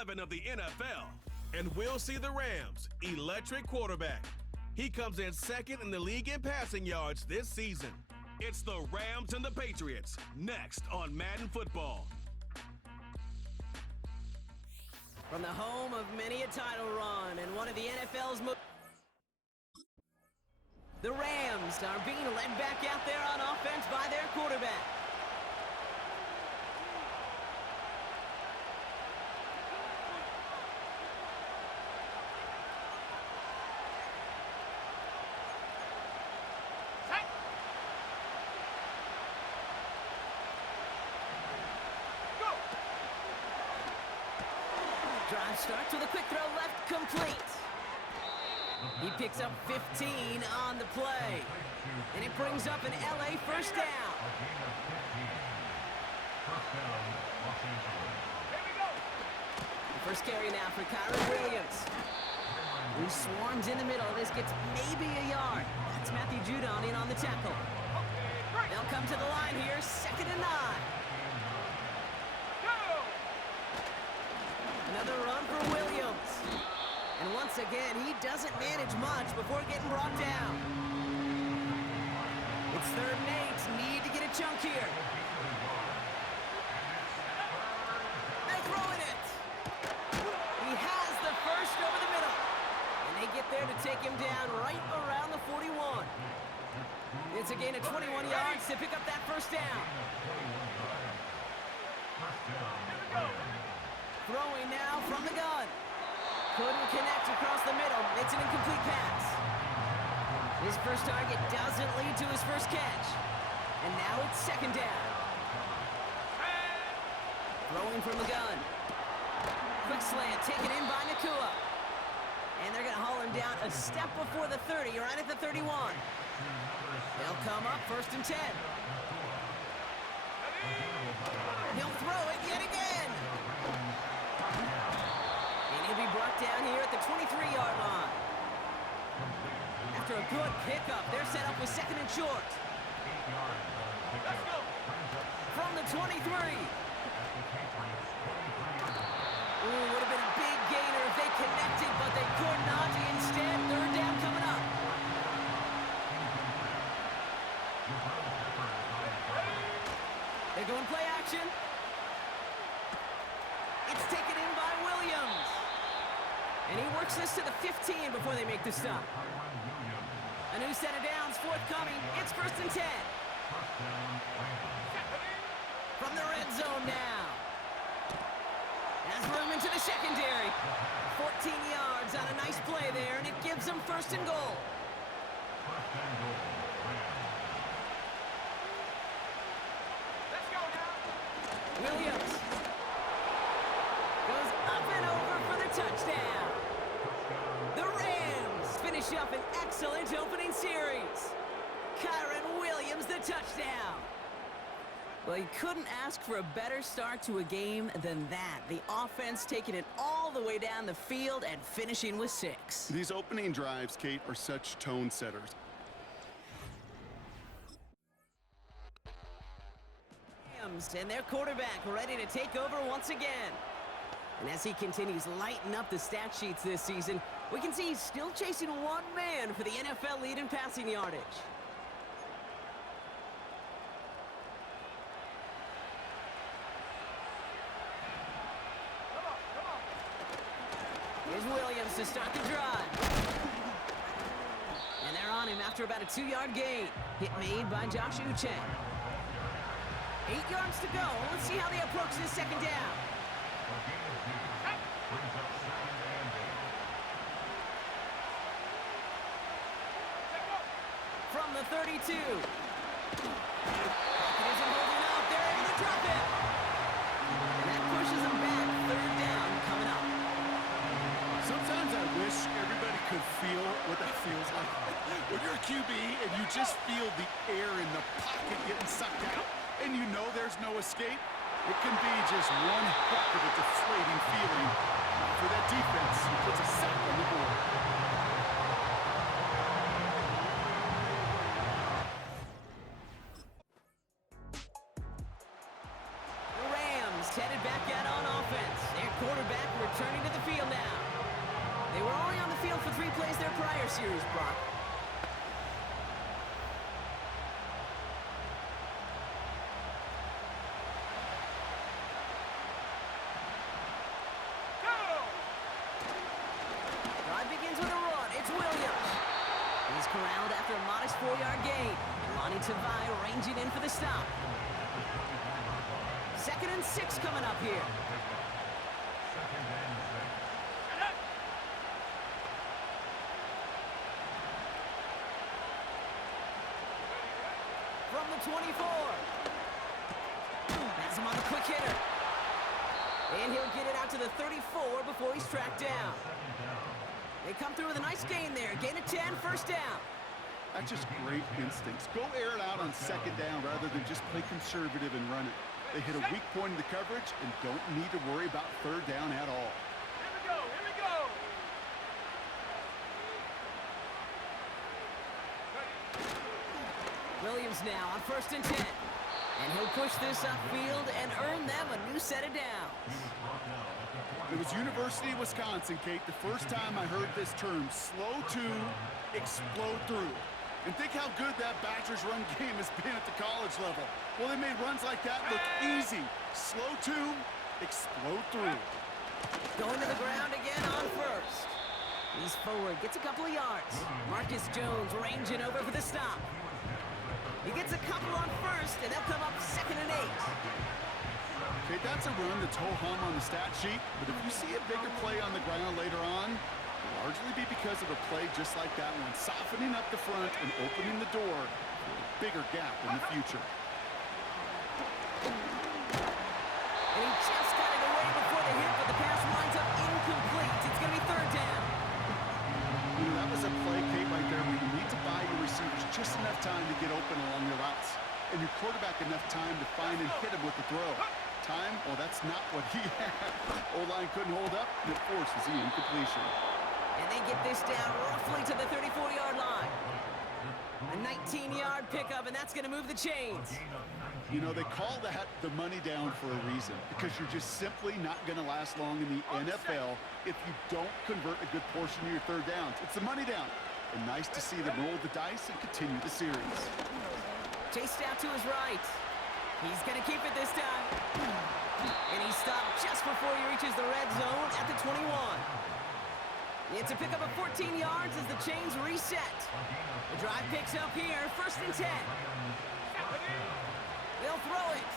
11 of the NFL. And we'll see the Rams' electric quarterback. He comes in second in the league in passing yards this season. It's the Rams and the Patriots, next on Madden Football. From the home of many a title run and one of the NFL's most... The Rams are being led back out there on offense by their quarterback. Drive starts with a quick throw left, complete. He picks up 15 on the play. And it brings up an LA first down. The first carry now for Kyron Williams, who swarms in the middle. This gets maybe a yard. That's Matthew Judon in on the tackle. They'll come to the line here, 2nd and 9. Another run for Williams. And once again, he doesn't manage much before getting brought down. It's 3rd and 8. Need to get a chunk here. They're throwing it. He has the first over the middle. And they get there to take him down right around the 41. It's a gain of 21 yards to pick up that first down. Throwing now from the gun. Couldn't connect across the middle. It's an incomplete pass. His first target doesn't lead to his first catch. And now it's 2nd down. Throwing from the gun. Quick slant taken in by Nakua. And they're going to haul him down a step before the 30, right at the 31. They'll come up 1st and 10. He'll throw it yet again. He'll be brought down here at the 23-yard line. After a good pickup, they're set up with 2nd and short. From the 23. Ooh, would have been a big gainer if they connected, but they could not. Instead, 3rd down coming up. They're going play action. It's taken in by Williams. And he works this to the 15 before they make the stop. A new set of downs forthcoming. It's 1st and 10. From the red zone now. Has room into the secondary. 14 yards on a nice play there, and it gives them 1st and goal. Let's go now. Williams goes up and over for the touchdown. The Rams finish up an excellent opening series. Kyron Williams, the touchdown. Well, you couldn't ask for a better start to a game than that. The offense taking it all the way down the field and finishing with 6. These opening drives, Kate, are such tone setters. And their quarterback ready to take over once again. And as he continues lighting up the stat sheets this season, we can see he's still chasing one man for the NFL lead in passing yardage. Here's Williams to start the drive. And they're on him after about a 2-yard gain. Hit made by Josh Uche. 8 yards to go. Let's see how they approach this 2nd down. From the 32. It isn't holding up. They're able to drop it. And that pushes them back. 3rd down coming up. Sometimes I wish everybody could feel what that feels like. When you're a QB and you just feel the air in the pocket getting sucked out, and you know there's no escape, it can be just one heck of a deflating feeling for that defense who puts a sack on the board. The Rams headed back out on offense. Their quarterback entire series, Brock. Drive begins with a run. It's Williams. He's corralled after a modest 4-yard gain. Lonnie Tavai ranging in for the stop. 2nd and 6 coming up here. From the 24. Has him on the quick hitter. And he'll get it out to the 34 before he's tracked down. They come through with a nice gain there. Gain of 10, first down. That's just great instincts. Go air it out on 2nd down rather than just play conservative and run it. They hit a weak point in the coverage and don't need to worry about 3rd down at all. Here we go, here we go. Williams now on 1st and 10. And he'll push this upfield and earn them a new set of downs. It was University of Wisconsin, Kate, the first time I heard this term, slow to explode through. And think how good that Badgers run game has been at the college level. Well, they made runs like that look easy. Slow to explode through. Going to the ground again on 1st. He's forward, gets a couple of yards. Marcus Jones ranging over for the stop. He gets a couple on 1st, and they'll come up 2nd and 8. Okay, that's a run that's ho-hum on the stat sheet, but if you see a bigger play on the ground later on, it'll largely be because of a play just like that one, softening up the front and opening the door for a bigger gap in the future. And he just got it away before the hit, but the pass winds up incomplete. It's going to be 3rd down. You know, that was a play, Kate, right there where you need to buy your receivers just enough time to get open along your routes, and your quarterback enough time to find and hit him with the throw. Time, well, that's not what he had. O-line couldn't hold up, and it forces the incompletion. And they get this down roughly to the 34-yard line. A 19-yard pickup, and that's going to move the chains. You know, they call that the money down for a reason, because you're just simply not going to last long in the NFL if you don't convert a good portion of your 3rd downs. It's the money down. And nice to see them roll the dice and continue the series. Chased out to his right. He's going to keep it this time. And he stopped just before he reaches the red zone at the 21. It's a pickup of 14 yards as the chains reset. The drive picks up here, 1st and 10. They'll throw it.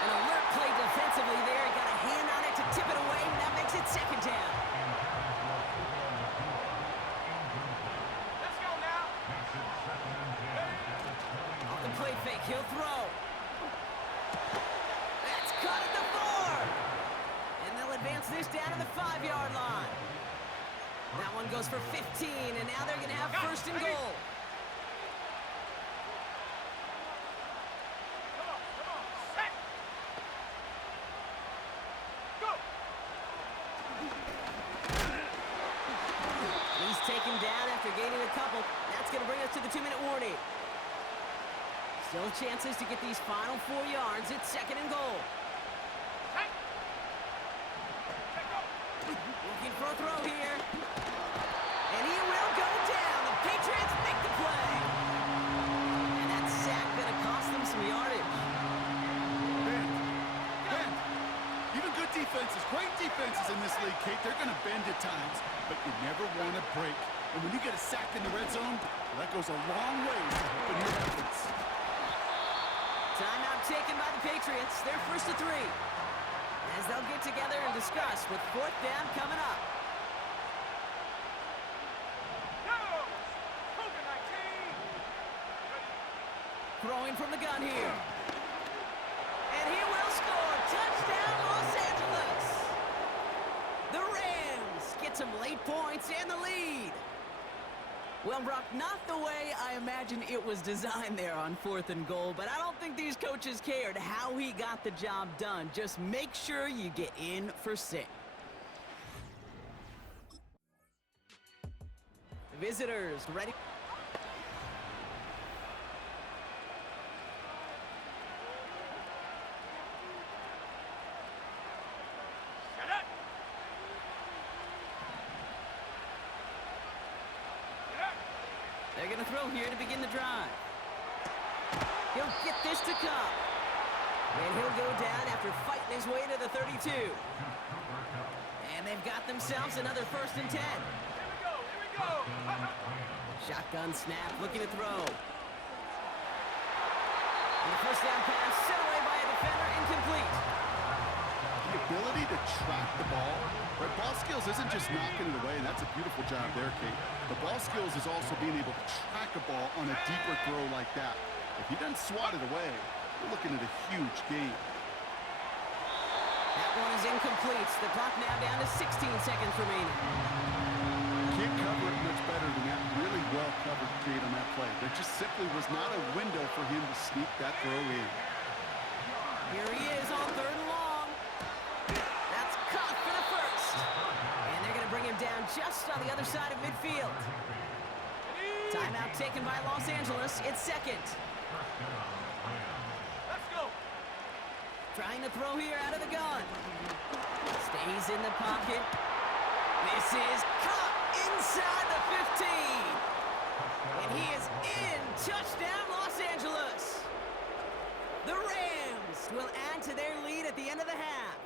An alert play defensively there. He got a hand on it to tip it away, and that makes it 2nd down. Let's go now. Off the play fake, he'll throw. That's caught at the 4. And they'll advance this down to the 5-yard line. That one goes for 15, and now they're going to have 1st and goal. Come on, set. Go. He's taken down after gaining a couple. That's going to bring us to the 2-minute warning. Still chances to get these final 4 yards. It's 2nd and goal. Looking for a throw here. And he will go down. The Patriots make the play. And that sack going to cost them some yardage. Bend. Even good defenses, great defenses in this league, Kate, they're going to bend at times, but you never want to break. And when you get a sack in the red zone, well, that goes a long way to helping your efforts. Timeout taken by the Patriots. They're 1st to 3. As they'll get together and discuss with 4th down coming up. Go. COVID-19. Throwing from the gun here. And he will score. Touchdown, Los Angeles. The Rams get some late points and the lead. Well, Brock, not the way I imagine it was designed there on 4th and goal, but I don't think these coaches cared how he got the job done. Just make sure you get in for 6. Visitors ready. to throw here to begin the drive. He'll get this to come. And he'll go down after fighting his way to the 32. And they've got themselves another 1st and 10. Here we go, here we go. Shotgun snap, looking to throw. And the first down pass set away by a defender, incomplete. The ability to track the ball. Right, ball skills isn't just knocking it away, and that's a beautiful job there, Kate. The ball skills is also being able to track a ball on a deeper throw like that. If he doesn't swat it away, we're looking at a huge gain. That one is incomplete. The clock now down to 16 seconds remaining. Can't cover it much better than that. Really well covered, Kate, on that play. There just simply was not a window for him to sneak that throw in. Here he is on 3rd and long. That's caught for the first. And they're going to bring him down just on the other side of midfield. Timeout taken by Los Angeles. It's 2nd. Let's go. Trying to throw here out of the gun. Stays in the pocket. This is caught inside the 15. And he is in. Touchdown, Los Angeles. The Rams will add to their lead at the end of the half.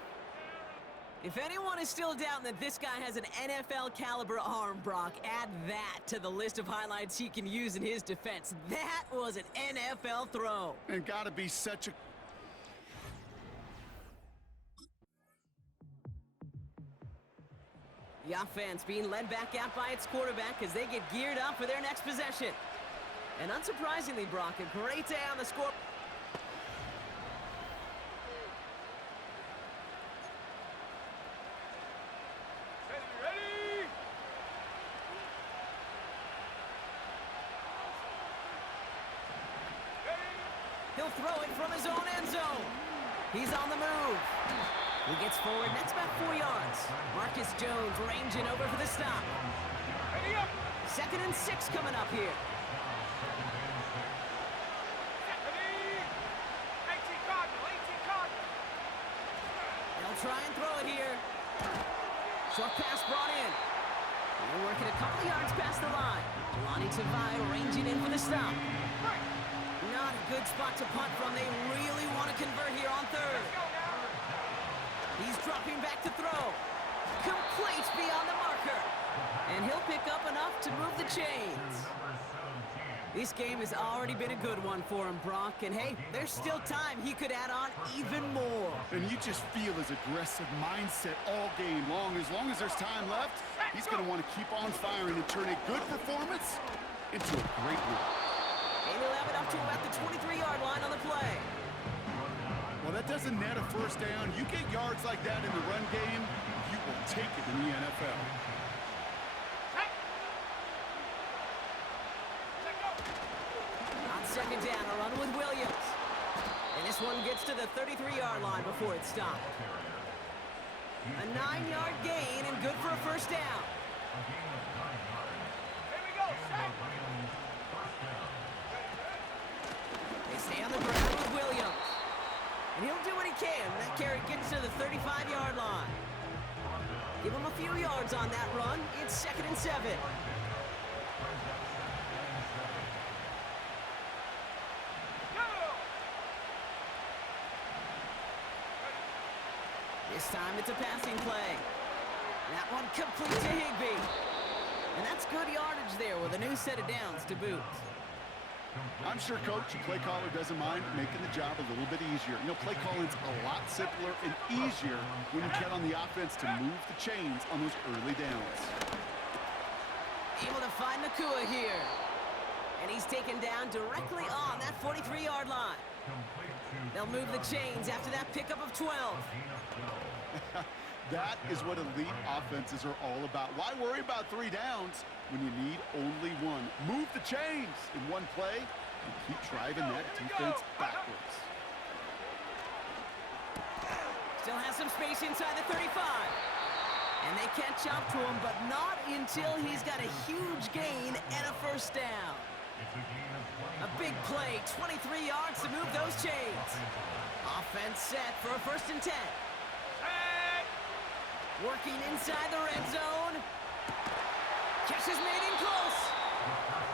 If anyone is still doubting that this guy has an NFL caliber arm, Brock, add that to the list of highlights he can use in his defense. That was an NFL throw. And gotta be such a... The offense being led back out by its quarterback as they get geared up for their next possession. And unsurprisingly, Brock, a great day on the score. Ready? He'll throw it from his own end zone. He's on the move. He gets forward, that's about 4 yards. Marcus Jones ranging over for the stop. Ready up. 2nd and 6 coming up here. Ready. 18 Cardinal, 18 Cardinal. They'll try and throw it here. Short pass brought in. They're working a couple yards past the line. Jelani Tavai ranging in for the stop. Right. Not a good spot to punt from. They really want to convert here on 3rd. Go now. He's dropping back to throw. Complete beyond the marker. And he'll pick up enough to move the chains. This game has already been a good one for him, Brock. And hey, there's still time he could add on even more. And you just feel his aggressive mindset all game long. As there's time left, he's going to want to keep on firing and turn a good performance into a great one. And he'll have it up to about the 23-yard line on the play. Well, that doesn't net a first down. You get yards like that in the run game, you will take it in the NFL. Check. Check go. On 2nd down, a run with Williams. And this one gets to the 33-yard line before it's stopped. A 9-yard gain and good for a first down. Here we go. Set. They stay on the ground with Williams. And he'll do what he can when that carry gets to the 35-yard line. Give him a few yards on that run. It's 2nd and 7. Go. This time it's a passing play. That one complete to Higbee. And that's good yardage there with a new set of downs to boot. I'm sure coach and play caller doesn't mind making the job a little bit easier. You know, play calling's a lot simpler and easier when you get on the offense to move the chains on those early downs. Able to find Nakua here. And he's taken down directly on that 43-yard line. They'll move the chains after that pickup of 12. That is what elite offenses are all about. Why worry about 3 downs when you need only 1? Move the chains in one play and keep driving that defense backwards. Still has some space inside the 35. And they catch up to him, but not until he's got a huge gain and a first down. A big play, 23 yards to move those chains. Offense set for a 1st and 10. Working inside the red zone. Catch is made in close.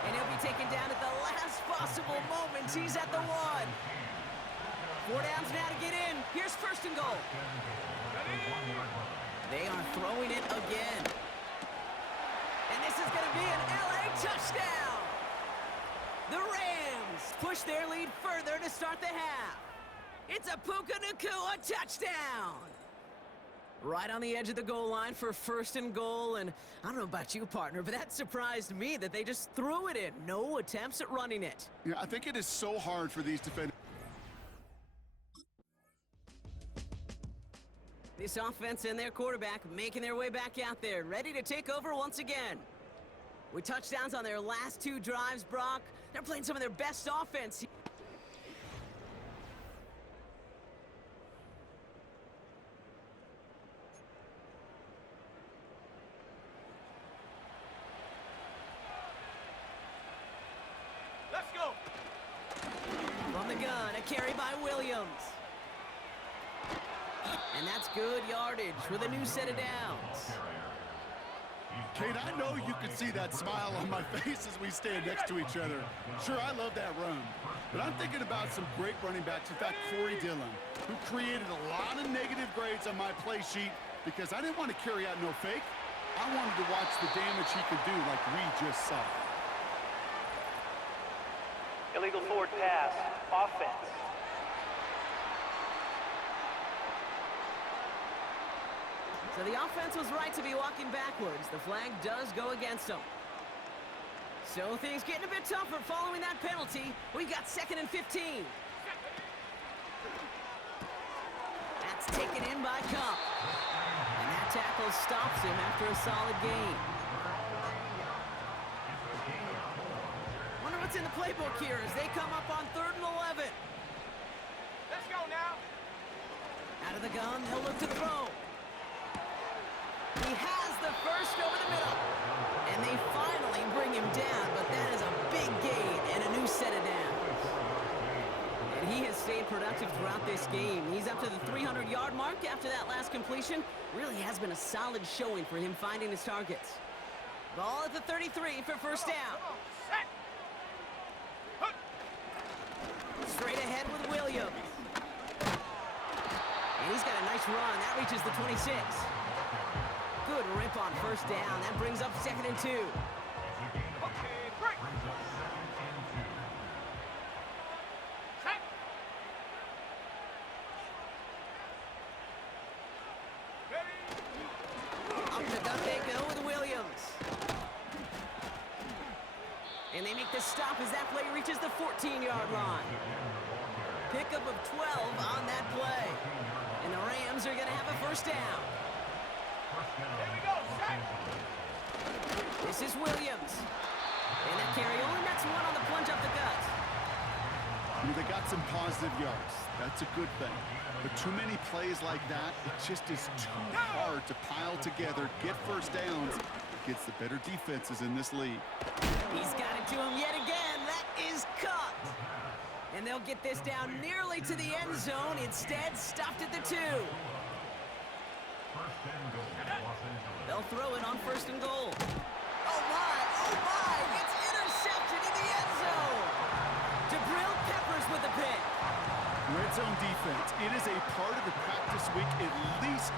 And he'll be taken down at the last possible moment. He's at the 1. 4 downs now to get in. Here's first and goal. They are throwing it again. And this is going to be an LA touchdown. The Rams push their lead further to start the half. It's a Puka Nacua touchdown. Right on the edge of the goal line for first and goal. And I don't know about you, partner, but that surprised me that they just threw it in. No attempts at running it. Yeah, I think it is so hard for these defenders. This offense and their quarterback making their way back out there, ready to take over once again. With touchdowns on their last 2 drives, Brock, they're playing some of their best offense. Let's go. From the gun, a carry by Williams. And that's good yardage with a new set of downs. Kate, I know you can see that smile on my face as we stand next to each other. Sure, I love that run, but I'm thinking about some great running backs. In fact, Corey Dillon, who created a lot of negative grades on my play sheet because I didn't want to carry out no fake. I wanted to watch the damage he could do like we just saw. Illegal forward pass, offense. So the offense was right to be walking backwards. The flag does go against them. So things getting a bit tougher following that penalty. We've got 2nd and 15. That's taken in by Cup. And that tackle stops him after a solid gain. Wonder what's in the playbook here as they come up on 3rd and 11. Let's go now. Out of the gun, they'll look to throw. He has the first over the middle. And they finally bring him down, but that is a big gain and a new set of downs. And he has stayed productive throughout this game. He's up to the 300-yard mark after that last completion. Really has been a solid showing for him finding his targets. Ball at the 33 for first down. Come on, set. Hut. Straight ahead with Williams. And he's got a nice run. That reaches the 26. Good rip on first down. That brings up 2nd and 2. Okay, break. Set. Ready. Up the gut they go with Williams. And they make the stop as that play reaches the 14-yard line. Pickup of 12 on that play. And the Rams are going to have a first down. Here we go, set. This is Williams. And that carry only nets 1 on the plunge up the gut. I mean, they got some positive yards. That's a good thing. But too many plays like that, it just is too hard to pile together, get first downs against the better defenses in this league. He's got it to him yet again. That is cut. And they'll get this down nearly to the end zone. Instead, stopped at the 2. They'll throw it on 1st and goal. Oh my, it's intercepted in the end zone. Jabril Peppers with the pick. Red zone defense, it is a part of the practice week at least.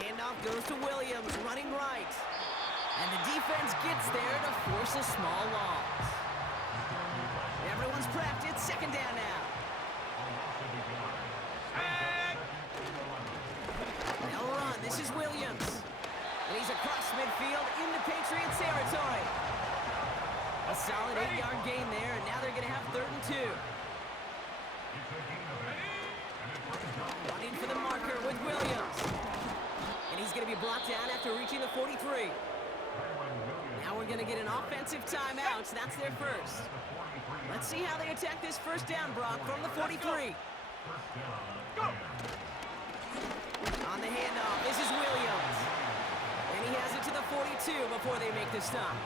Handoff goes to Williams, running right. And the defense gets there to force a small loss. Everyone's prepped. It's 2nd down now. They'll run. This is Williams. And he's across midfield into Patriots territory. A solid 8-yard gain there, and now they're going to have 3rd and 2. Running for the marker with Williams. And he's going to be blocked down after reaching the 43. Now we're going to get an offensive timeout, so that's their first. Let's see how they attack this first down, Brock, from the 43. Go. On the handoff, this is Williams. And he has it to the 42 before they make the stop.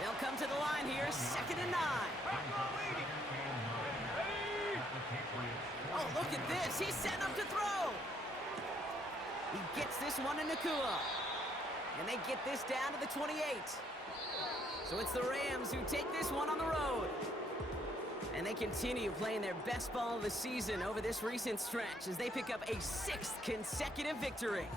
They'll come to the line here, 2nd and 9. Oh, look at this. He's setting up to throw. He gets this one to Nakua. And they get this down to the 28. So it's the Rams who take this one on the road. And they continue playing their best ball of the season over this recent stretch as they pick up a 6th consecutive victory.